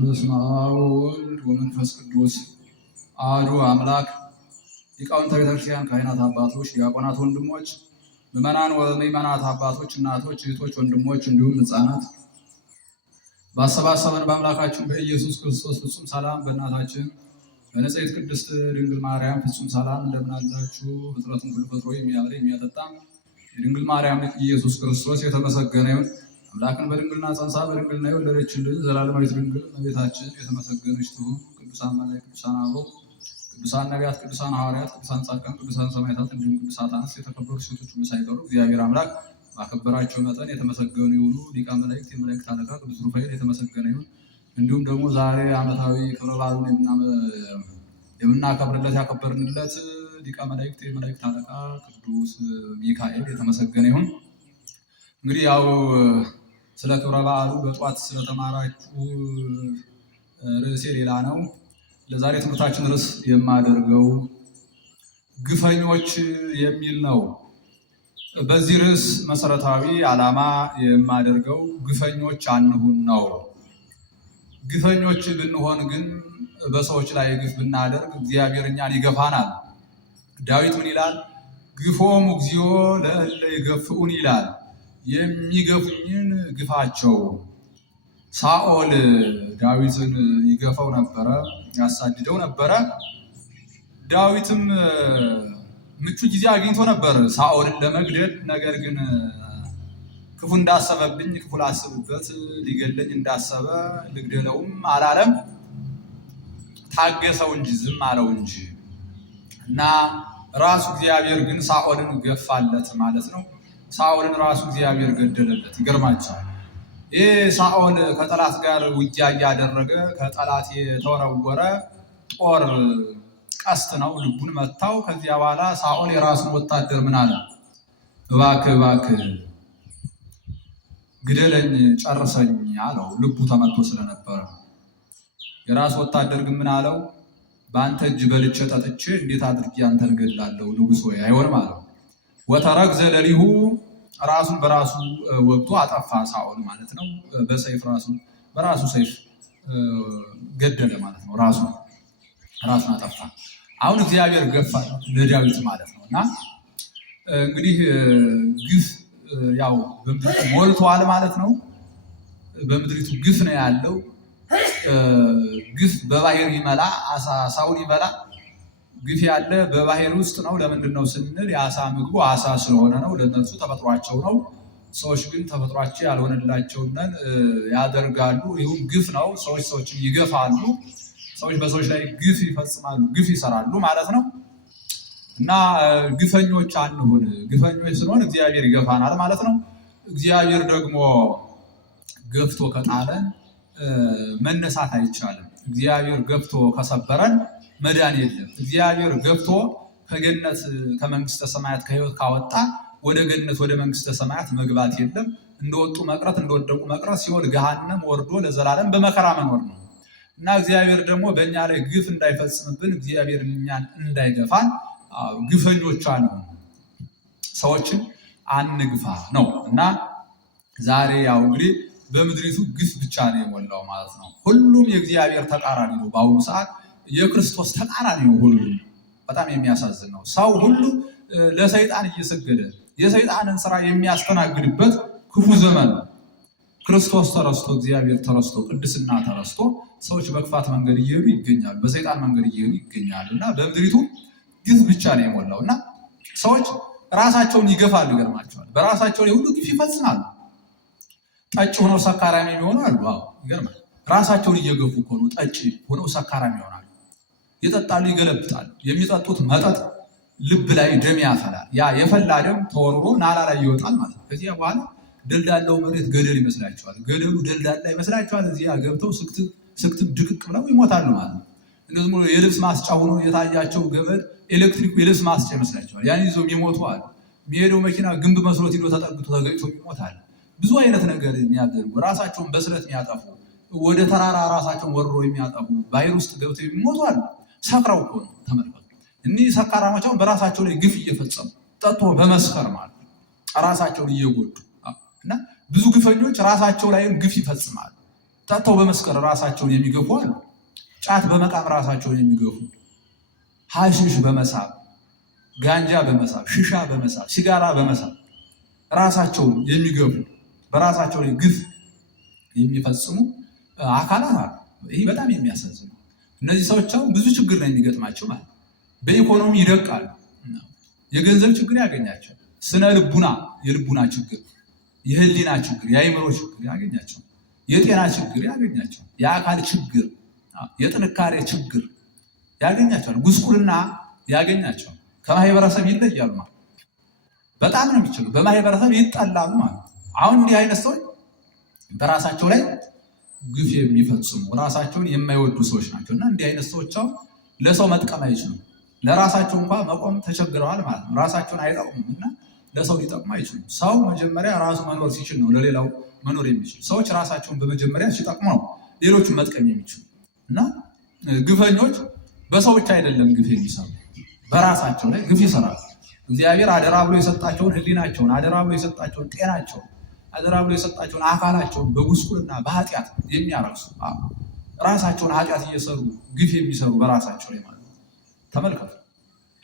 በስመ አብ ወወልድ ወመንፈስ ቅዱስ አሐዱ አምላክ። ሊቃውንተ ቤተክርስቲያን፣ ካህናት አባቶች፣ ዲያቆናት ወንድሞች፣ ምዕመናን ወምዕመናት አባቶች፣ እናቶች፣ እህቶች፣ ወንድሞች እንዲሁም ሕፃናት ባሰባሰበን በአምላካችን በኢየሱስ ክርስቶስ ፍጹም ሰላም በእናታችን በንጽሕት ቅድስት ድንግል ማርያም ፍጹም ሰላም እንደምን አላችሁ? ፍጥረቱን ሁሉ ፈጥሮ የሚያበላ የሚያጠጣ የድንግል ማርያም ኢየሱስ ክርስቶስ የተመሰገነ ይሁን። አምላክን በድንግልና ጸንሳ በድንግልና የወለደችልን ዘላለማዊት ድንግል እመቤታችን የተመሰገነች ትሁን። ቅዱሳን መላእክት፣ ቅዱሳን አበው፣ ቅዱሳን ነቢያት፣ ቅዱሳን ሐዋርያት፣ ቅዱሳን ጻድቃን፣ ቅዱሳን ሰማዕታት እንዲሁም ቅዱሳት አንስት የተከበሩ ሴቶች ሁሉ ሳይቀሩ እግዚአብሔር አምላክ ባከበራቸው መጠን የተመሰገኑ ይሁኑ። ሊቀ መላእክት የመላእክት አለቃ ቅዱስ ሩፋኤል የተመሰገነ ይሁን። እንዲሁም ደግሞ ዛሬ ዓመታዊ ክብረ በዓሉን የምናከብርለት ያከበርንለት ሊቀ መላእክት የመላእክት አለቃ ቅዱስ ሚካኤል የተመሰገነ ይሁን። እንግዲህ ያው ስለ ክብረ በዓሉ በጧት ስለተማራችሁ ርዕሴ ሌላ ነው። ለዛሬ ትምህርታችን ርዕስ የማደርገው ግፈኞች የሚል ነው። በዚህ ርዕስ መሰረታዊ ዓላማ የማደርገው ግፈኞች አንሁን ነው። ግፈኞች ብንሆን ግን በሰዎች ላይ ግፍ ብናደርግ እግዚአብሔር እኛን ይገፋናል። ዳዊት ምን ይላል? ግፎሙ እግዚኦ ለእለ ይገፍኡን ይላል። የሚገፉኝን ግፋቸው። ሳኦል ዳዊትን ይገፋው ነበረ፣ ያሳድደው ነበረ። ዳዊትም ምቹ ጊዜ አግኝቶ ነበር ሳኦልን ለመግደል። ነገር ግን ክፉ እንዳሰበብኝ ክፉ ላስብበት፣ ሊገለኝ እንዳሰበ ልግደለውም አላለም። ታገሰው እንጂ ዝም አለው እንጂ እና ራሱ እግዚአብሔር ግን ሳኦልን ገፋለት ማለት ነው። ሳኦልን ራሱ እግዚአብሔር ገደለለት። ይገርማቸዋል። ይህ ሳኦል ከጠላት ጋር ውጊያ እያደረገ ከጠላት የተወረወረ ጦር ቀስት ነው፣ ልቡን መታው። ከዚያ በኋላ ሳኦል የራሱን ወታደር ምን አለ? እባክህ እባክህ ግደለኝ ጨርሰኝ አለው። ልቡ ተመቶ ስለነበረ የራሱ ወታደር ግን ምን አለው? በአንተ እጅ በልቼ ጠጥቼ እንዴት አድርጌ አንተን እገድላለሁ? ንጉሥ ሆይ አይሆንም አለው። ወተረግዘ ለሊሁ ራሱን በራሱ ወግቶ አጠፋ ሳኦል ማለት ነው። በሰይፍ ራሱን በራሱ ሰይፍ ገደለ ማለት ነው። ራሱን አጠፋ። አሁን እግዚአብሔር ገፋ ለዳዊት ማለት ነው። እና እንግዲህ ግፍ ያው በምድሪቱ ሞልቷል ማለት ነው። በምድሪቱ ግፍ ነው ያለው። ግፍ በባህር ይመላ አሳውን ይበላ። ግፍ ያለ በባህር ውስጥ ነው። ለምንድን ነው ስንል የአሳ ምግቡ አሳ ስለሆነ ነው። ለነሱ ተፈጥሯቸው ነው። ሰዎች ግን ተፈጥሯቸው ያልሆነላቸውን ያደርጋሉ። ይሁን ግፍ ነው። ሰዎችን ይገፋሉ። ሰዎች በሰዎች ላይ ግፍ ይፈጽማሉ፣ ግፍ ይሰራሉ ማለት ነው። እና ግፈኞች አንሁን። ግፈኞች ስለሆን እግዚአብሔር ይገፋናል ማለት ነው። እግዚአብሔር ደግሞ ገፍቶ ከጣለን መነሳት አይቻልም። እግዚአብሔር ገፍቶ ከሰበረን መዳን የለም። እግዚአብሔር ገብቶ ከገነት ከመንግስተ ሰማያት ከሕይወት ካወጣ ወደ ገነት ወደ መንግስተ ሰማያት መግባት የለም። እንደወጡ መቅረት እንደወደቁ መቅረት ሲሆን ገሃነም ወርዶ ለዘላለም በመከራ መኖር ነው። እና እግዚአብሔር ደግሞ በእኛ ላይ ግፍ እንዳይፈጽምብን እግዚአብሔር እኛን እንዳይገፋን ግፈኞች አንሁን፣ ሰዎችን አንግፋ ነው። እና ዛሬ ያው እንግዲህ በምድሪቱ ግፍ ብቻ ነው የሞላው ማለት ነው። ሁሉም የእግዚአብሔር ተቃራኒ ነው። በአሁኑ ሰዓት የክርስቶስ ተቃራኒ ነው። ሁሉ በጣም የሚያሳዝን ነው። ሰው ሁሉ ለሰይጣን እየሰገደ የሰይጣንን ስራ የሚያስተናግድበት ክፉ ዘመን ነው። ክርስቶስ ተረስቶ እግዚአብሔር ተረስቶ ቅድስና ተረስቶ ሰዎች በክፋት መንገድ እየሄዱ ይገኛሉ፣ በሰይጣን መንገድ እየሄዱ ይገኛሉ። እና በምድሪቱ ግፍ ብቻ ነው የሞላው። እና ሰዎች ራሳቸውን ይገፋሉ። ይገርማቸዋል። በራሳቸው ላይ ሁሉ ግፍ ይፈጽማሉ። ጠጭ ሆነው ሰካራሚ የሚሆኑ አሉ። ይገርማል። ራሳቸውን እየገፉ እኮ ነው ጠጭ ሆነው ሰካራሚ ይሆናሉ። ይጠጣሉ፣ ይገለብጣሉ። የሚጠጡት መጠጥ ልብ ላይ ደም ያፈላል። ያ የፈላ ደም ተወርሮ ናላ ላይ ይወጣል ማለት ነው። ከዚያ በኋላ ደልዳላው መሬት ገደል ይመስላቸዋል። ገደሉ ደልዳላ ይመስላቸዋል። እዚያ ገብተው ስክትም ድቅቅ ብለው ይሞታሉ ማለት ነው። እንደዚህ ብሎ የልብስ ማስጫ ሆኖ የታያቸው ገመድ ኤሌክትሪክ የልብስ ማስጫ ይመስላቸዋል። ያን ይዞ የሚሞቱ አሉ። የሚሄደው መኪና ግንብ መስሎት ሂዶ ተጠግቶ ተገጭቶ ይሞታል። ብዙ አይነት ነገር የሚያደርጉ ራሳቸውን በስለት የሚያጠፉ ወደ ተራራ ራሳቸውን ወርሮ የሚያጠፉ ባህር ውስጥ ገብተው የሚሞቱ አሉ። ሰክረው እኮ ነው። ተመልከቱ። እኒህ ሰካራሞች በራሳቸው ላይ ግፍ እየፈጸሙ ጠጥቶ በመስከር ማለት ነው ራሳቸውን እየጎዱ እና ብዙ ግፈኞች ራሳቸው ላይም ግፍ ይፈጽማሉ። ጠጥተው በመስከር ራሳቸውን የሚገፉ አሉ። ጫት በመቃም ራሳቸውን የሚገፉ፣ ሐሺሽ በመሳብ፣ ጋንጃ በመሳብ፣ ሽሻ በመሳብ፣ ሲጋራ በመሳብ ራሳቸውን የሚገፉ፣ በራሳቸው ላይ ግፍ የሚፈጽሙ አካላት አሉ። ይህ በጣም የሚያሳዝን። እነዚህ ሰዎች አሁን ብዙ ችግር ነው የሚገጥማቸው ማለት ነው። በኢኮኖሚ ይደቃሉ፣ የገንዘብ ችግር ያገኛቸው፣ ስነ ልቡና የልቡና ችግር፣ የህሊና ችግር፣ የአእምሮ ችግር ያገኛቸው፣ የጤና ችግር ያገኛቸው፣ የአካል ችግር፣ የጥንካሬ ችግር ያገኛቸዋል፣ ጉስቁልና ያገኛቸዋል። ከማህበረሰብ ይለያሉ ማለት በጣም ነው የሚችሉ፣ በማህበረሰብ ይጠላሉ ማለት። አሁን እንዲህ አይነት ሰዎች በራሳቸው ላይ ግፍ የሚፈጽሙ ራሳቸውን የማይወዱ ሰዎች ናቸው። እና እንዲህ አይነት ሰዎች አሁን ለሰው መጥቀም አይችሉም። ለራሳቸው እንኳን መቆም ተቸግረዋል ማለት ነው። ራሳቸውን አይጠቅሙም እና ለሰው ሊጠቅሙ አይችሉም። ሰው መጀመሪያ ራሱ መኖር ሲችል ነው ለሌላው መኖር የሚችል። ሰዎች ራሳቸውን በመጀመሪያ ሲጠቅሙ ነው ሌሎቹን መጥቀም የሚችሉ። እና ግፈኞች በሰው ብቻ አይደለም ግፍ የሚሰሩ፣ በራሳቸው ላይ ግፍ ይሰራሉ። እግዚአብሔር አደራ ብሎ የሰጣቸውን ህሊናቸውን፣ አደራ ብሎ የሰጣቸውን ጤናቸውን፣ አደራ ብሎ የሰጣቸውን አካላቸውን በጉስቁልና በኃጢአት የሚያረክሱ ራሳቸውን ኃጢአት እየሰሩ ግፍ የሚሰሩ በራሳቸው ላይ ማለት ነው። ተመልከቱ።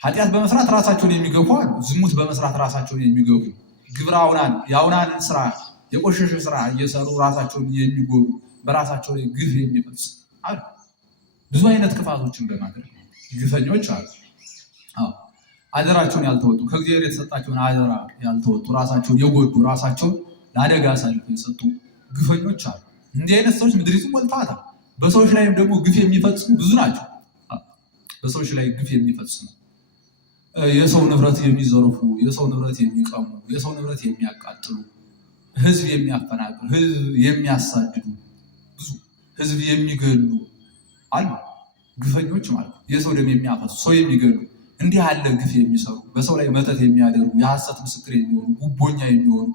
ኃጢአት በመስራት ራሳቸውን የሚገፉ አሉ። ዝሙት በመስራት ራሳቸውን የሚገፉ፣ ግብረ የአውናንን ስራ፣ የቆሸሸ ስራ እየሰሩ ራሳቸውን የሚጎዱ፣ በራሳቸው ላይ ግፍ የሚፈጽሙ አሉ። ብዙ አይነት ክፋቶችን በማድረግ ግፈኞች አሉ። አደራቸውን ያልተወጡ፣ ከእግዚአብሔር የተሰጣቸውን አደራ ያልተወጡ፣ ራሳቸውን የጎዱ፣ ራሳቸውን ለአደጋ አሳልፈው የሰጡ ግፈኞች አሉ። እንዲህ አይነት ሰዎች ምድሪቱን ሞልተዋታል። በሰዎች ላይም ደግሞ ግፍ የሚፈጽሙ ብዙ ናቸው። በሰዎች ላይ ግፍ የሚፈጽሙ፣ የሰው ንብረት የሚዘርፉ፣ የሰው ንብረት የሚቀሙ፣ የሰው ንብረት የሚያቃጥሉ፣ ህዝብ የሚያፈናቅሉ፣ ህዝብ የሚያሳድዱ፣ ብዙ ህዝብ የሚገሉ አሉ። ግፈኞች ማለት የሰው ደም የሚያፈሱ፣ ሰው የሚገሉ፣ እንዲህ ያለ ግፍ የሚሰሩ፣ በሰው ላይ መተት የሚያደርጉ፣ የሐሰት ምስክር የሚሆኑ፣ ጉቦኛ የሚሆኑ፣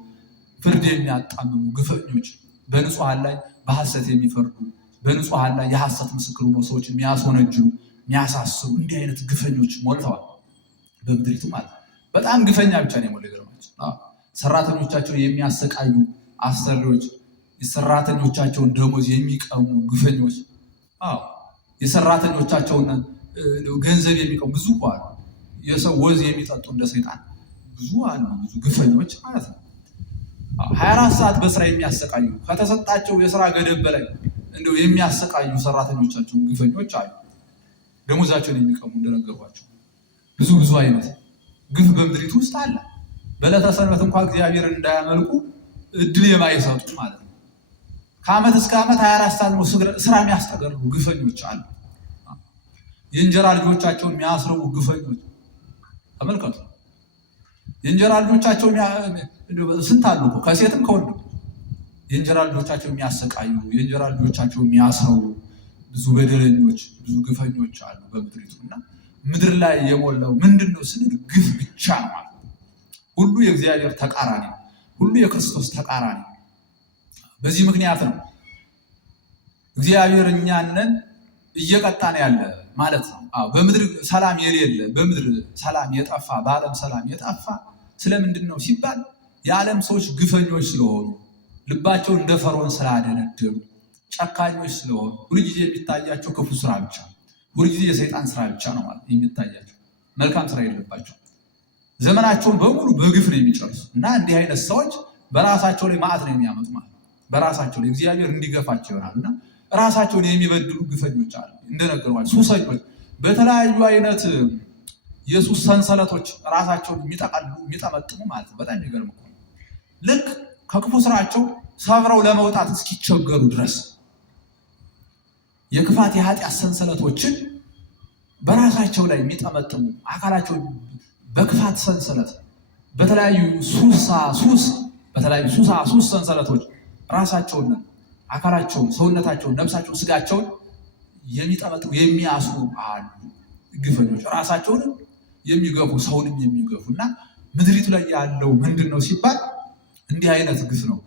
ፍርድ የሚያጣምሙ ግፈኞች፣ በንጹሐን ላይ በሐሰት የሚፈርዱ፣ በንጹሐን ላይ የሐሰት ምስክር ሆነው ሰዎች የሚያስወነጅሉ፣ የሚያሳስሩ፣ እንዲህ አይነት ግፈኞች ሞልተዋል በምድሪቱ ማለት። በጣም ግፈኛ ብቻ ነው የሞላ ገርማቸው። ሰራተኞቻቸውን የሚያሰቃዩ አሰሪዎች፣ የሰራተኞቻቸውን ደሞዝ የሚቀሙ ግፈኞች፣ የሰራተኞቻቸውን ገንዘብ የሚቀሙ ብዙ አሉ። የሰው ወዝ የሚጠጡ እንደ ሰይጣን ብዙ አሉ። ብዙ ግፈኞች ማለት ነው። 24 ሰዓት በስራ የሚያሰቃዩ፣ ከተሰጣቸው የስራ ገደብ በላይ እንደው የሚያሰቃዩ ሰራተኞቻቸውን ግፈኞች አሉ። ደሞዛቸውን የሚቀሙ እንደነገርኳቸው ብዙ አይነት ግፍ በምድሪቱ ውስጥ አለ። በዕለተ ሰንበት እንኳን እግዚአብሔርን እንዳያመልኩ እድል የማይሰጡ ማለት ነው። ከዓመት እስከ ዓመት 24 ሰዓት ነው ስራ የሚያስጠገሩ ግፈኞች አሉ። የእንጀራ ልጆቻቸውን የሚያስረቡ ግፈኞች ተመልከቱ። የእንጀራ ልጆቻቸውን ስንት አሉ እኮ ከሴትም ከወንድም የእንጀራ ልጆቻቸውን የሚያሰቃዩ፣ የእንጀራ ልጆቻቸውን የሚያስረቡ ብዙ በደለኞች፣ ብዙ ግፈኞች አሉ በምድሪቱ። እና ምድር ላይ የሞላው ምንድን ነው ስንል ግፍ ብቻ ነው ማለት ነው። ሁሉ የእግዚአብሔር ተቃራኒ ነው። ሁሉ የክርስቶስ ተቃራኒ ነው። በዚህ ምክንያት ነው እግዚአብሔር እኛንን እየቀጣን ያለ ማለት ነው። በምድር ሰላም የሌለ፣ በምድር ሰላም የጠፋ፣ በዓለም ሰላም የጠፋ ስለምንድን ነው ሲባል የዓለም ሰዎች ግፈኞች ስለሆኑ፣ ልባቸው እንደ ፈርዖን ስላደነደኑ፣ ጨካኞች ስለሆኑ፣ ሁልጊዜ የሚታያቸው ክፉ ስራ ብቻ፣ ሁልጊዜ የሰይጣን ስራ ብቻ ነው ማለት የሚታያቸው። መልካም ስራ የለባቸው። ዘመናቸውን በሙሉ በግፍ ነው የሚጨርሱ። እና እንዲህ አይነት ሰዎች በራሳቸው ላይ መዓት ነው የሚያመጡ ማለት ነው። በራሳቸው ላይ እግዚአብሔር እንዲገፋቸው ይሆናል። እና ራሳቸውን የሚበድሉ ግፈኞች አሉ። እንደነገርኳቸው ሱሰኞች፣ በተለያዩ አይነት የሱስ ሰንሰለቶች ራሳቸውን የሚጠመጥሙ ማለት ነው። በጣም የሚገርም እኮ ነው። ልክ ከክፉ ስራቸው ሰብረው ለመውጣት እስኪቸገሩ ድረስ የክፋት የኃጢአት ሰንሰለቶችን በራሳቸው ላይ የሚጠመጥሙ፣ አካላቸው በክፋት ሰንሰለት በተለያዩ ሱስ ሰንሰለቶች ራሳቸውን፣ አካላቸውን፣ ሰውነታቸውን፣ ነፍሳቸውን፣ ስጋቸውን የሚጠመጥሙ የሚያስሩ አሉ ግፈኞች። ራሳቸውን የሚገፉ፣ ሰውንም የሚገፉ። እና ምድሪቱ ላይ ያለው ምንድን ነው ሲባል እንዲህ አይነት ግፍ ነው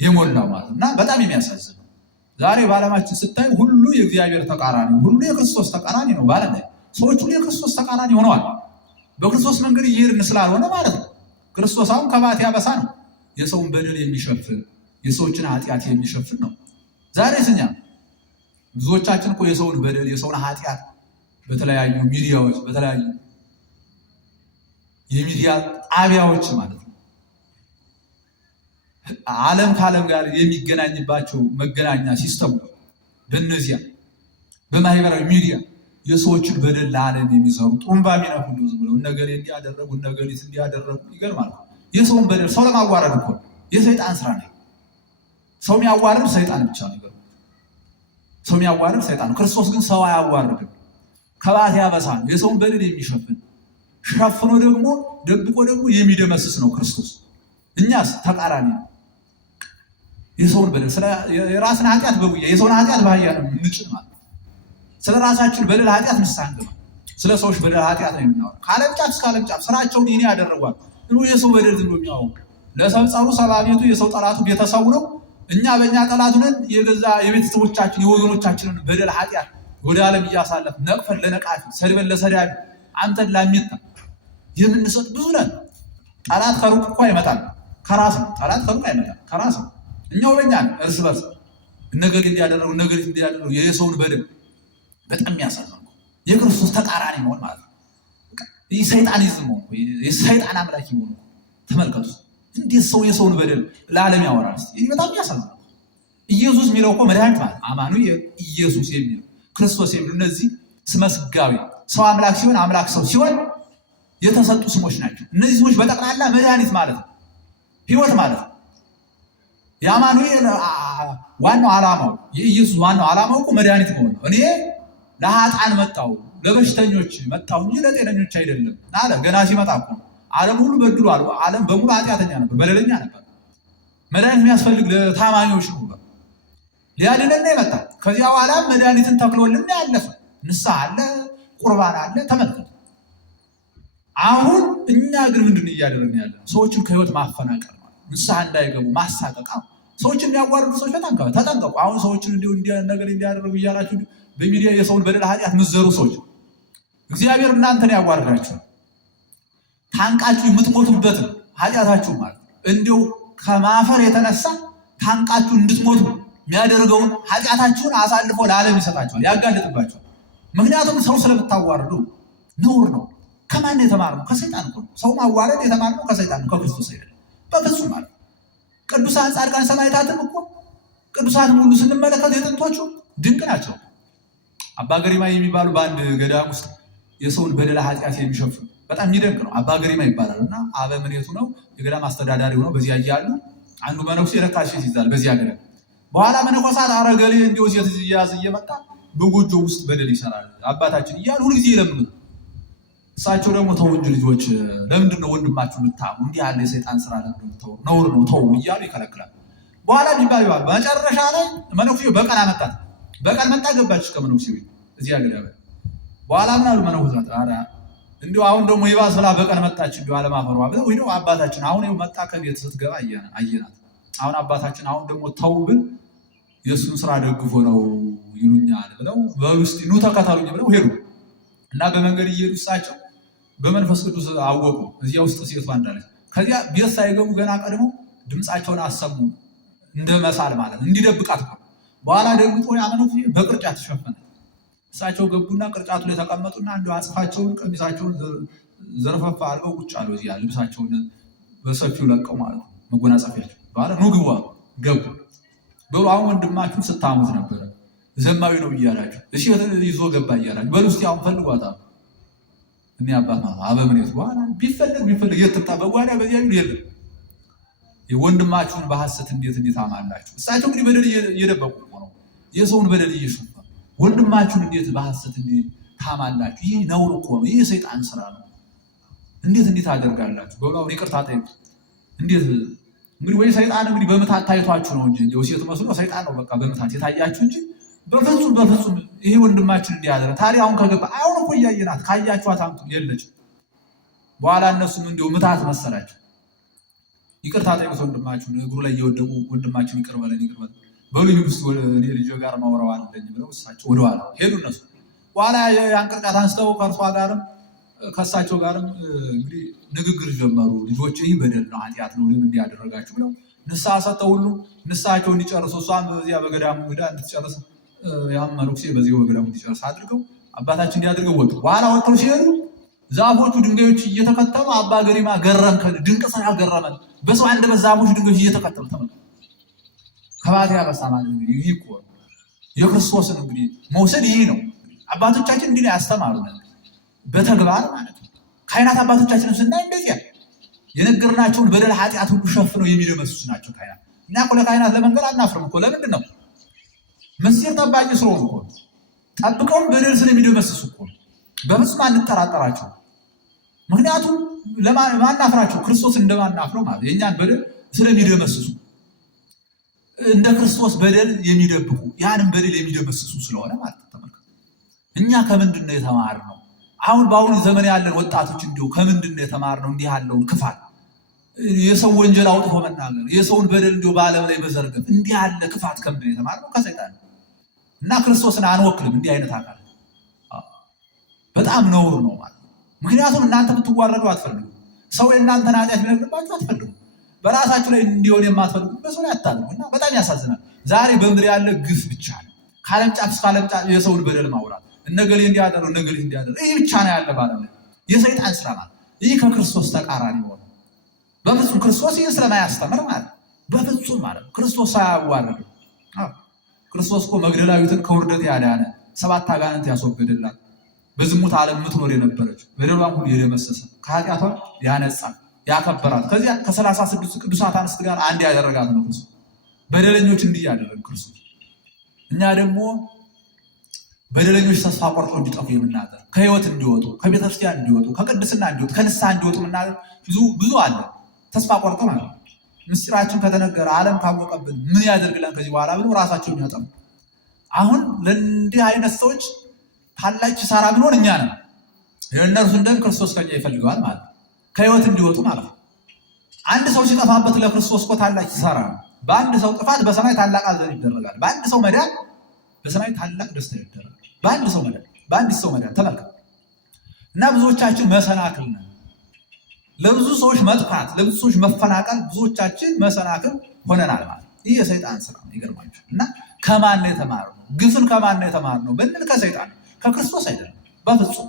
የሞላው ማለት። እና በጣም የሚያሳዝን ነው። ዛሬ በዓለማችን ስታይ ሁሉ የእግዚአብሔር ተቃራኒ፣ ሁሉ የክርስቶስ ተቃራኒ ነው። በዓለም ላይ ሰዎች ሁሉ የክርስቶስ ተቃራኒ ሆነዋል። በክርስቶስ መንገድ እየሄድን ስላልሆነ ማለት ነው። ክርስቶስ አሁን ከባት ያበሳ ነው። የሰውን በደል የሚሸፍን፣ የሰዎችን ኃጢአት የሚሸፍን ነው። ዛሬስ እኛ ብዙዎቻችን እኮ የሰውን በደል የሰውን ኃጢአት በተለያዩ ሚዲያዎች በተለያዩ የሚዲያ ጣቢያዎች ማለት ነው ዓለም ከዓለም ጋር የሚገናኝባቸው መገናኛ ሲስተሙ በእነዚያ በማህበራዊ ሚዲያ የሰዎችን በደል ለዓለም የሚሰሩ ጡንባ የሚነፉ ዝም ብለው እነገሌ እንዲያደረጉ እነገሌት እንዲያደረጉ ይገርማል። የሰውን በደል ሰው ለማዋረድ እኮ የሰይጣን ስራ ነው። ሰው የሚያዋርድ ሰይጣን ብቻ ነው። ሰው የሚያዋርድ ሰይጣን። ክርስቶስ ግን ሰው አያዋርድም። ከባት ያበሳል። የሰውን በደል የሚሸፍን ሸፍኖ ደግሞ ደብቆ ደግሞ የሚደመስስ ነው ክርስቶስ። እኛስ ተቃራኒ ነው። የሰውን በደል የራስን ኃጢአት በጉያ የሰውን ኃጢአት ባህያ ነው እንጭን ማለት ስለ ራሳችን በደል ኃጢአት ንስሐ እንገባ። ስለ ሰዎች በደል ኃጢአት ነው የምናወራው። ከዓለም ጫፍ እስከ ዓለም ጫፍ ስራቸውን ይሄን ያደረጓል። የሰው በደል ዝም ብሎ የሚያወሩ ለሰብጸሩ ሰባ ቤቱ የሰው ጠላቱ ቤተሰቡ ነው። እኛ በእኛ ጠላቱ ነን። የገዛ የቤተሰቦቻችን የወገኖቻችንን በደል ኃጢአት ወደ ዓለም እያሳለፍ ነቅፈን ለነቃፊ ሰድበን ለሰዳቢ አንተን ላሚታ የምንሰጥ ብዙ ነን። ጠላት ከሩቅ እኮ አይመጣም፣ ከራስ ነው። ጠላት ከሩቅ አይመጣም፣ ከራስ ነው። እኛው በእኛ እርስ በርስ እነገሌ እንዲያደረጉ እነገሌ እንዲያደረጉ የሰውን በደል በጣም የሚያሳዝነው የክርስቶስ ተቃራኒ መሆን ማለት ነው። ይህ ሰይጣኒዝም መሆን የሰይጣን አምላኪ መሆን ተመልከቱ። እንዴት ሰው የሰውን በደል ለዓለም ያወራል? ይህ በጣም የሚያሳዝነው። ኢየሱስ የሚለው እኮ መድኃኒት ማለት አማኑኤል ኢየሱስ የሚለው ክርስቶስ የሚለው እነዚህ ስመ ሥጋዌ ሰው አምላክ ሲሆን አምላክ ሰው ሲሆን የተሰጡ ስሞች ናቸው። እነዚህ ስሞች በጠቅላላ መድኃኒት ማለት ነው፣ ህይወት ማለት ነው። የአማኑኤል ዋናው ዓላማው የኢየሱስ ዋናው ዓላማው እኮ መድኃኒት መሆን ነው። እኔ ለኃጥአን መጣሁ ለበሽተኞች መጣሁ እንጂ ለጤነኞች አይደለም አለ። ገና ሲመጣ እኮ ዓለም ሁሉ በድሏል። ዓለም በሙሉ ኃጢአተኛ ነበር፣ በደለኛ ነበር። መድኃኒት የሚያስፈልግ ለታማኞች ነው። ሊያድነን የመጣ ከዚያ በኋላ መድኃኒትን ተክሎልን ያለፈ ንስሐ አለ፣ ቁርባን አለ። ተመልከቱ። አሁን እኛ ግን ምንድን እያደረግን ያለ? ሰዎችን ከህይወት ማፈናቀል ነው፣ ንስሐ እንዳይገቡ ማሳቀቅ። ሰዎችን የሚያዋርዱ ሰዎች በጣም ተጠንቀቁ። አሁን ሰዎችን እንዲሁ ነገር እንዲያደርጉ እያላችሁ በሚዲያ የሰውን በደል ኃጢአት ምዘሩ ሰዎች እግዚአብሔር እናንተን ያዋርዳችኋል። ታንቃችሁ የምትሞቱበትን ኃጢአታችሁ ማለት እንዲሁ ከማፈር የተነሳ ታንቃችሁ እንድትሞቱ የሚያደርገውን ኃጢአታችሁን አሳልፎ ለዓለም ይሰጣችኋል፣ ያጋልጥባችኋል። ምክንያቱም ሰው ስለምታዋርዱ ነውር ነው። ከማን የተማርነው? ከሰይጣን እኮ ነው። ሰው ማዋረድ የተማርነው ከሰይጣን ነው፣ ከክርስቶስ አይደለም በፍጹም ማለት። ቅዱሳን ጻድቃን ሰማዕታትም እኮ ቅዱሳን ሁሉ ስንመለከት የጥንቶቹ ድንቅ ናቸው። አባ ገሪማ የሚባሉ በአንድ ገዳም ውስጥ የሰውን በደል ኃጢአት የሚሸፍኑ በጣም የሚደንቅ ነው። አባ ገሪማ ይባላል እና አበምኔቱ ነው፣ የገዳም አስተዳዳሪ ሆነው በዚያ እያሉ አንዱ መነኩሴ የረካሽ ሴት ይዛል በዚያ ገዳም። በኋላ መነኮሳት አረገሌ እንዲሁ ሴት እያያዘ እየመጣ በጎጆ ውስጥ በደል ይሰራል አባታችን እያሉ ሁልጊዜ ይለምኑት። እሳቸው ደግሞ ተው እንጂ ልጆች፣ ለምንድን ነው ወንድማችሁ የምታሙ? እንዲህ ያለ የሰይጣን ስራ ለምንድን ነው? ነውር ነው፣ ተው እያሉ ይከለክላል። በኋላ የሚባል መጨረሻ ላይ መነኩሴው በቀን አመጣት። በቀን መጣ ገባች ከመነኩሴው እዚያ ገዳም። በኋላ ምን አሉ መነኮሳት? ኧረ እንዲሁ አሁን ደግሞ ይባስ ብላ በቀን መጣች እንዲሁ አለማፈሯ ብለው ሄደው አባታችን አሁን ይኸው መጣ ከቤት ስትገባ አየናት። አሁን አባታችን አሁን ደግሞ ተው ብል የእሱን ስራ ደግፎ ነው ይሉኛል ብለው በሉ እስኪ ኑ ተከተሉኝ ብለው ሄዱ እና በመንገድ እየሄዱ እሳቸው በመንፈስ ቅዱስ አወቁ እዚያ ውስጥ ሴቷ እንዳለች። ከዚያ ቤት ሳይገቡ ገና ቀድሞ ድምፃቸውን አሰሙ፣ እንደ መሳል ማለት እንዲደብቃት ነው። በኋላ ደግጦ ያመነኩ በቅርጫት ተሸፈነ። እሳቸው ገቡና ቅርጫቱ ላይ ተቀመጡና እንዲሁ አጽፋቸውን ቀሚሳቸውን ዘርፈፋ አድርገው ቁጭ አሉ። እዚያ ልብሳቸውን በሰፊው ለቀው ማለት ነው መጎናጸፊያቸው። በኋላ ኑ ግቡ ገቡ። በሉ አሁን ወንድማችሁን ስታሙት ነበረ ዘማዊ ነው እያላችሁ እሺ ይዞ ገባ እያላችሁ በሉ እስኪ አሁን ፈልጓታ እኔ አባት ማለት አበምኔት በኋላ ቢፈልግ የትምጣ በጓዳ በዚያ ይሉ የለም የወንድማችሁን በሐሰት እንዴት አማላችሁ? እሳቸው እንግዲህ በደል እየደበቁ ነው፣ የሰውን በደል እየሸፈኑ ወንድማችሁን እንዴት በሐሰት ታማላችሁ? ይህ ነውር እኮ ነው፣ ይህ ሰይጣን ስራ ነው። እንዴት አደርጋላችሁ? በብላው ይቅርታ ጠይቁ። እንዴት እንግዲህ ወይ ሰይጣን እንግዲህ በምታት ታይቷችሁ ነው እንጂ እንደው ሴት መስሎ ሰይጣን ነው በቃ በምታት የታያችሁ እንጂ በፍጹም ይሄ ወንድማችን እንዲያደረ ታዲያ አሁን ከገባ አሁን እኮ እያየናት ካያችኋት አምጡ የለች። በኋላ እነሱም እንደው ምታት መሰላቸው። ይቅርታ ጠይቁት ወንድማችሁን እግሩ ላይ እየወደቁ ወንድማችን ይቅር በለን በሉ ውስጥ እኔ ልጅ ጋር ማውራው አለኝ ብለው እሳቸው ወደኋላ ሄዱ። እነሱ በኋላ ያን ቅርጫት አንስተው ከእርሷ ጋርም ከሳቸው ጋርም እንግዲህ ንግግር ጀመሩ። ልጆች ይህ በደል ነው ኃጢአት ነው ለምን እንዲያደረጋችሁ ብለው ንስሐ ሰጠው። ሁሉ ንስሐቸው እንዲጨርሱ እሷም በዚያ በገዳሙ ሄዳ እንድትጨርስ ያም መነኩሴ በዚህ በገዳሙ እንዲጨርስ አድርገው አባታችን እንዲያደርገው ወጡ። በኋላ ወጥተው ሲሄዱ ዛፎቹ ድንጋዮች እየተከተሉ አባ ገሪማ ገረምከን፣ ድንቅ ስራ ገረመን። በሰው አንደበት ዛፎቹ ድንጋዮች እየተከተሉ ተመልከቱ። ከባቴ ያበሳ ማለት እንግዲህ ይህ እኮ የክርስቶስን እንግዲህ መውሰድ ይህ ነው። አባቶቻችን እንዲህ ያስተማሩን በተግባር ማለት ነው። ካህናት አባቶቻችንን ስናይ እንደዚያ የነገርናቸውን በደል ኃጢአት ሁሉ ሸፍነው የሚደመስሱ ናቸው ካህናት። እኛ እኮ ለካህናት ለመንገር አናፍርም እኮ። ለምንድን ነው? ምስጢር ጠባቂ ስለሆኑ እኮ፣ ጠብቀውን በደል ስለሚደመስሱ እኮ በፍጹም አንጠራጠራቸው። ምክንያቱም ማናፍራቸው ክርስቶስ እንደማናፍረው ማለት የእኛን በደል ስለሚደመስሱ፣ እንደ ክርስቶስ በደል የሚደብቁ ያንም በደል የሚደመስሱ ስለሆነ ማለት ተመልከቱ። እኛ ከምንድን ነው የተማርነው? አሁን በአሁኑ ዘመን ያለን ወጣቶች እንዲሁ ከምንድን ነው የተማርነው? እንዲህ ያለውን ክፋት፣ የሰው ወንጀል አውጥቶ መናገር፣ የሰውን በደል እንዲሁ በዓለም ላይ መዘርገፍ፣ እንዲህ ያለ ክፋት ከምንድን ነው የተማርነው? ከሰይጣን ነው። እና ክርስቶስን አንወክልም። እንዲህ አይነት አካል በጣም ነውር ነው ማለት ነው። ምክንያቱም እናንተ ብትዋረዱ አትፈልጉ። ሰው የእናንተን ኃጢአት ቢነግርባችሁ አትፈልጉ። በራሳችሁ ላይ እንዲሆን የማትፈልጉ በሰው ላይ አታድርጉ። እና በጣም ያሳዝናል። ዛሬ በምድር ያለ ግፍ ብቻ ነው። ከዓለም ጫፍ እስከ ዓለም ጫፍ የሰውን በደል ማውራት፣ እነገሌ እንዲያደሩ እነገሌ እንዲያደሩ፣ ይህ ብቻ ነው ያለ ባለም ላይ የሰይጣን ስራ ማለት። ይህ ከክርስቶስ ተቃራኒ ሆነ። በፍጹም ክርስቶስ ይህን ስለማያስተምር ማለት በፍጹም ማለት ክርስቶስ አያዋርድም። ክርስቶስ እኮ መግደላዊትን ከውርደት ያዳነ፣ 7 አጋንንት ያስወገደላት፣ በዝሙት ዓለም የምትኖር የነበረች በደሏን ሁሉ የደመሰሰ፣ ከኃጢአቷ ያነጻ ያከበራት፣ ከዚያ ከ36 ቅዱሳት አንስት ጋር አንድ ያደረጋት ነው ክርስቶስ። በደለኞች እንዲህ ያደረግ ክርስቶስ። እኛ ደግሞ በደለኞች ተስፋ ቆርጠው እንዲጠፉ የምናደርግ፣ ከህይወት እንዲወጡ፣ ከቤተክርስቲያን እንዲወጡ፣ ከቅድስና እንዲወጡ፣ ከንስሐ እንዲወጡ የምናደርግ ብዙ አለ። ተስፋ ቆርጠው ማለት ነው። ምስጢራችን ከተነገረ ዓለም ካወቀብን ምን ያደርግልን ከዚህ በኋላ ብሎ ራሳቸውን ያጠፉ። አሁን ለእንዲህ አይነት ሰዎች ታላቅ ኪሳራ ቢኖር እኛ ነን። የእነርሱን ደም ክርስቶስ ከኛ ይፈልገዋል ማለት ነው። ከህይወት እንዲወጡ ማለት ነው። አንድ ሰው ሲጠፋበት ለክርስቶስ እኮ ታላቅ ኪሳራ ነው። በአንድ ሰው ጥፋት በሰማይ ታላቅ ሐዘን ይደረጋል። በአንድ ሰው መዳን በሰማይ ታላቅ ደስታ ይደረጋል። በአንድ ሰው መዳን በአንድ ሰው መዳን ተመልከቱ። እና ብዙዎቻችን መሰናክል ነን። ለብዙ ሰዎች መጥፋት፣ ለብዙ ሰዎች መፈናቀል ብዙዎቻችን መሰናክል ሆነናል ማለት ይህ የሰይጣን ስራ ነው። ይገርማችሁ። እና ከማን ነው የተማርነው? ግፍን ከማን ነው የተማርነው ብንል ከሰይጣን፣ ከክርስቶስ አይደለም በፍጹም።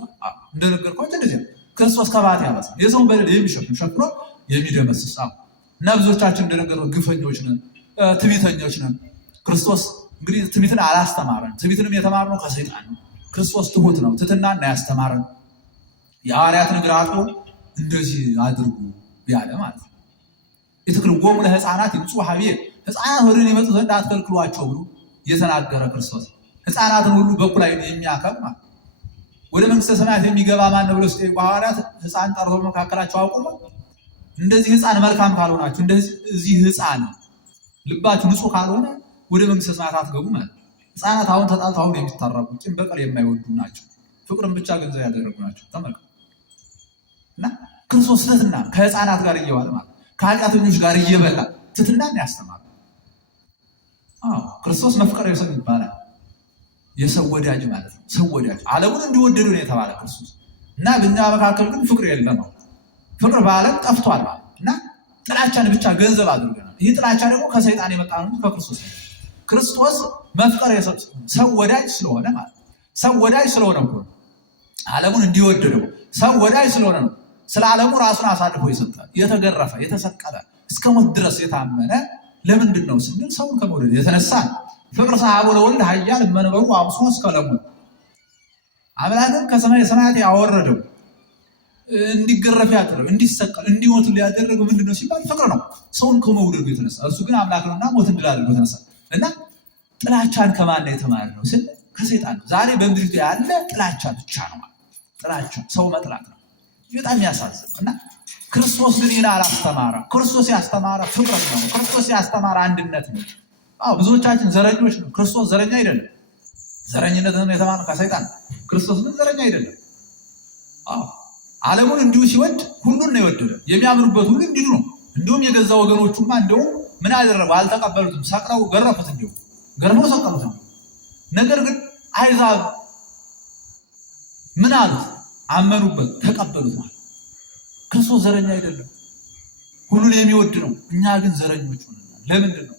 እንደነገርኳችሁ እንደዚህ ክርስቶስ ከባቴ ያበሳል። የሰውን በደል የሚሸፍን ሸፍኖ የሚደመስስ። እና ብዙዎቻችን እንደነገርነው ግፈኞች ነን፣ ትዕቢተኞች ነን። ክርስቶስ እንግዲህ ትዕቢትን አላስተማረን። ትዕቢትንም የተማርነው ከሰይጣን ነው። ክርስቶስ ትሁት ነው፣ ትሕትናን ነው ያስተማረን። የሐዋርያትን እግር አጥቦ እንደዚህ አድርጉ ያለ ማለት ነው። ኢትክልዎሙ ለሕፃናት ይምጽኡ ኀቤየ፣ ሕፃናት ወደ እኔ ይመጡ ዘንድ አትከልክሏቸው ብሎ የተናገረ ክርስቶስ ሕፃናትን ሁሉ በኩል ዓይን የሚያከብር ማለት ነው። ወደ መንግሥተ ሰማያት የሚገባ ማን ነው ብለው ሲጠይቁ ሐዋርያት ሕፃን ጠርቶ መካከላቸው አቁሞ እንደዚህ ሕፃን መልካም ካልሆናችሁ፣ እንደዚህ ሕፃን ልባችሁ ንጹሕ ካልሆነ ወደ መንግሥተ ሰማያት አትገቡ ማለት ነው። ሕፃናት አሁን ተጣልተው አሁን የሚታረቁ ቂም በቀል የማይወዱ ናቸው። ፍቅርን ብቻ ገንዘብ ያደረጉ ናቸው። ተመልከቱ። እና ክርስቶስ ትሕትና ከሕፃናት ጋር እየዋለ ማለት ከኃጢአተኞች ጋር እየበላ ትሕትናን ያስተማር። ክርስቶስ መፍቀሬ ሰው ይባላል። የሰው ወዳጅ ማለት ነው። ሰው ወዳጅ ዓለሙን እንዲወደዱ ነው የተባለ ክርስቶስ። እና በእኛ መካከል ግን ፍቅር የለም። ፍቅር በዓለም ጠፍቷል ማለት እና ጥላቻን ብቻ ገንዘብ አድርገናል። ይህ ጥላቻ ደግሞ ከሰይጣን የመጣ ነው፣ ከክርስቶስ ነው። ክርስቶስ መፍቀሬ ሰው ወዳጅ ስለሆነ ማለት ሰው ወዳጅ ስለሆነ እኮ ዓለሙን እንዲወደደው ሰው ወዳጅ ስለሆነ ነው ስለ ዓለሙ ራሱን አሳልፎ ይሰጣል። የተገረፈ የተሰቀለ እስከ ሞት ድረስ የታመነ ለምንድን ነው ስንል ሰውን ከመውደድ የተነሳ ፍቅር ሰሐቦ ለወልድ ኃያል መንበሩ አብሶ እስከ ለሞት። አምላክን ከሰማይ ሰማያት ያወረደው እንዲገረፍ ያደረገው እንዲሰቀል እንዲሞት ሊያደረገው ምንድን ነው ሲባል ፍቅር ነው፣ ሰውን ከመውደዱ የተነሳ። እርሱ ግን አምላክ ነውና ሞት እንድል አድርጎ የተነሳ እና ጥላቻን ከማን ነው የተማርነው ስንል ከሰይጣን ነው። ዛሬ በምድሪቱ ያለ ጥላቻ ብቻ ነው። ጥላቻ ሰው መጥላት ነው። በጣም ያሳዝን። እና ክርስቶስ ግን ይህን አላስተማረ። ክርስቶስ ያስተማረ ፍቅር ነው። ክርስቶስ ያስተማረ አንድነት ነው። ብዙዎቻችን ዘረኞች ነው። ክርስቶስ ዘረኛ አይደለም። ዘረኝነት ነው የተማረው ከሰይጣን። ክርስቶስ ግን ዘረኛ አይደለም። ዓለሙን እንዲሁ ሲወድ ሁሉን ነው የወደደ። የሚያምኑበት ሁሉ እንዲሁ ነው። እንዲሁም የገዛ ወገኖቹማ እንዲሁም ምን አደረጉ? አልተቀበሉትም። ሰቅለው ገረፉት። እንዲሁ ገርፈው ሰቀሉት። ነገር ግን አሕዛብ ምን አሉት? አመኑበት፣ ተቀበሉት ማለት። ክርስቶስ ዘረኛ አይደለም፣ ሁሉን የሚወድ ነው። እኛ ግን ዘረኞች ሆነናል። ለምንድን ነው?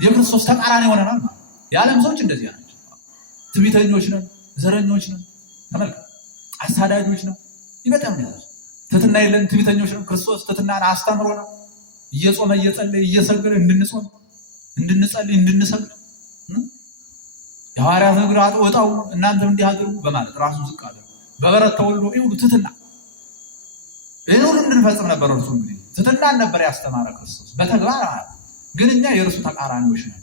የክርስቶስ ተቃራኒ ሆነናል ማለት። የዓለም ሰዎች እንደዚህ ናቸው። ትዕቢተኞች ነን፣ ዘረኞች ነን፣ ተመልከት፣ አሳዳጆች ነው። ይበጣም ነው። ትሕትና የለን፣ ትዕቢተኞች ነው። ክርስቶስ ትሕትናን አስተምሮ ነው። እየጾመ እየጸለየ እየሰገደ እንድንጾም፣ እንድንጸልይ፣ እንድንሰግድ የሐዋርያት እግር አጥበው እናንተም እንዲህ አድርጉ በማለት ራሱን ዝቅ አለ። በበረት ተወልዶ ይሁሉ ትሕትና ይህን ሁሉ እንድንፈጽም ነበር። እርሱ እንግዲህ ትሕትናን ነበር ያስተማረ ክርስቶስ በተግባር። ግን እኛ የእርሱ ተቃራኒዎች ነን።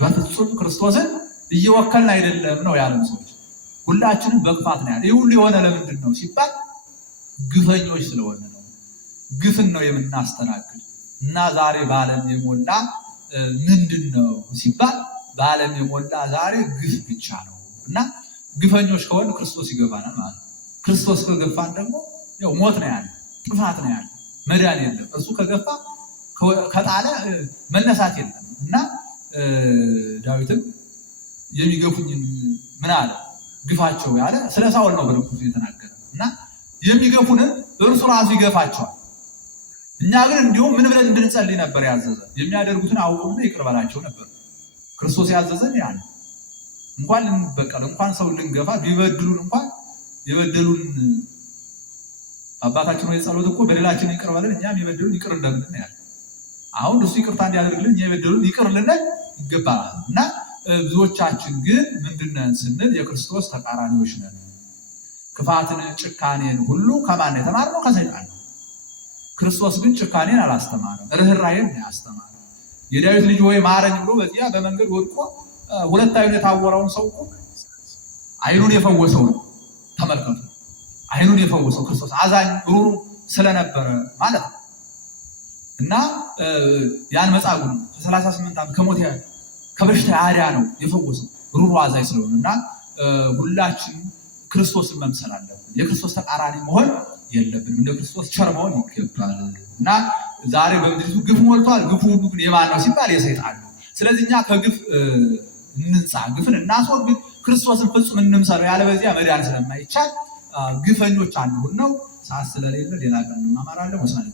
በፍጹም ክርስቶስን እየወከልን አይደለም ነው ያለን ሰዎች። ሁላችንም በክፋት ነው ያለ። ይህ ሁሉ የሆነ ለምንድን ነው ሲባል ግፈኞች ስለሆነ ነው። ግፍን ነው የምናስተናግድ እና ዛሬ በዓለም የሞላ ምንድን ነው ሲባል በዓለም የሞላ ዛሬ ግፍ ብቻ ነው። እና ግፈኞች ከሆነ ክርስቶስ ይገፋናል ማለት። ክርስቶስ ከገፋን ደግሞ ያው ሞት ነው ያለ፣ ጥፋት ነው ያለ፣ መዳን የለም። እርሱ ከገፋ ከጣለ መነሳት የለም። እና ዳዊትም የሚገፉኝ ምን አለ ግፋቸው ያለ ስለ ሳኦል ነው በልኩ የተናገረ። እና የሚገፉንን እርሱ ራሱ ይገፋቸዋል። እኛ ግን እንዲሁም ምን ብለን እንድንጸልይ ነበር ያዘዘ? የሚያደርጉትን አውቁና ይቅር በላቸው ነበር ክርስቶስ ያዘዘን። ያን እንኳን ልንበቀል እንኳን ሰው ልንገፋ ቢበድሉን እንኳን የበደሉን አባታችን ወይ ጸሎት እኮ በደላችን ይቅር በለን እኛም የበደሉን ይቅር እንደምን ያለ። አሁን እሱ ይቅርታ እንዲያደርግልን እኛ የበደሉን ይቅር ልንል ይገባል። እና ብዙዎቻችን ግን ምንድነን ስንል የክርስቶስ ተቃራኒዎች ነን። ክፋትን፣ ጭካኔን ሁሉ ከማን የተማርነው? ከሰይጣን ነው። ክርስቶስ ግን ጭካኔን አላስተማረም፣ ርኅራኄን ነው ያስተማረው። የዳዊት ልጅ ሆይ ማረኝ ብሎ በዚያ በመንገድ ወድቆ ሁለት አይኑ የታወረውን ሰው እኮ አይኑን የፈወሰው ነው። ተመልከቱ፣ አይኑን የፈወሰው ክርስቶስ አዛኝ ሩሩ ስለነበረ ማለት ነው። እና ያን መጻጉዕ ከ38 ዓመት ከሞት ከበሽታ ያዳ ነው የፈወሰው ሩሩ አዛኝ ስለሆነ። እና ሁላችን ክርስቶስን መምሰል አለብን። የክርስቶስ ተቃራኒ መሆን የለብንም። እንደ ክርስቶስ ቸር መሆን ይገባል። እና ዛሬ በምድሪቱ ግፍ ሞልቷል። ግፉ ሁሉ ግን የማን ነው ሲባል የሰይጣን ነው። ስለዚህ እኛ ከግፍ እንንጻ፣ ግፍን እናስወግድ፣ ክርስቶስን ፍጹም እንምሰለው። ያለበዚያ መዳን ስለማይቻል ግፈኞች አንሁን ነው። ሰዓት ስለሌለ ሌላ ቀን እንማማራለን። ወሰነ